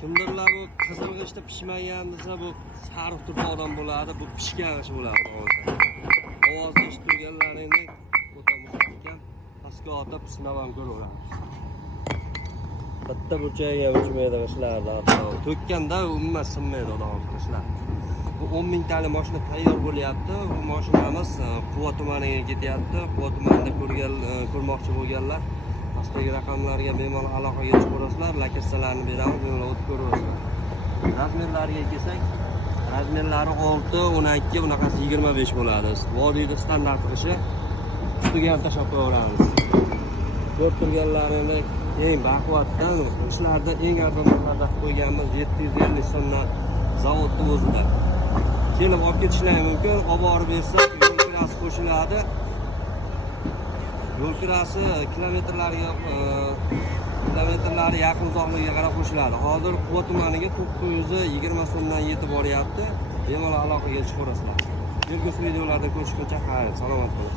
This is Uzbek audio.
Kimdirlar bu qizilg'ishda pishmagan desa bu sariq turli odam bo'ladi, bu pishgan ish bo'ladi hozir. Ovozni eshitib turganlaringdek o'ta mustahkam pastga otib sinab ko'raveramiz. Bitta burchagiga uchmaydi ishlardi hatto. To'kkanda umuman sinmaydi odam qilishlar. Bu 10 mingtalik mashina tayyor bo'lyapti. Bu mashinamiz Quva tumaniga ketyapti. Quva tumanida ko'rmoqchi bo'lganlar pastdagi raqamlarga bemalol aloqaga chiqaverasizlar, lokatsiyalarni beramiz, bemalol o'tib ko'rasizlar. Razmerlariga kelsak, razmerlari 6, 12, bunaqasi 25 bo'ladi. Vodiyda standart ishi ustiga ham tashlab qo'yaveramiz. Ko'rib turganlaringizdek eng baquvvatdan ishlarda eng arzonlardan qo'yganmiz 750 so'mdan zavodning o'zida. Kelib olib ketishlari mumkin, olib borib bersak, yo'l kirasi qo'shiladi. Yo'l kirasi kilometrlari yaqin uzoqligiga qarab qo'shiladi. Hozir Quva tumaniga 920 so'mdan yetib boryapti. Bemalol aloqaga chiqaverasizlar. Kelgusi videolarda ko'rishguncha xayr, salomat bo'ling.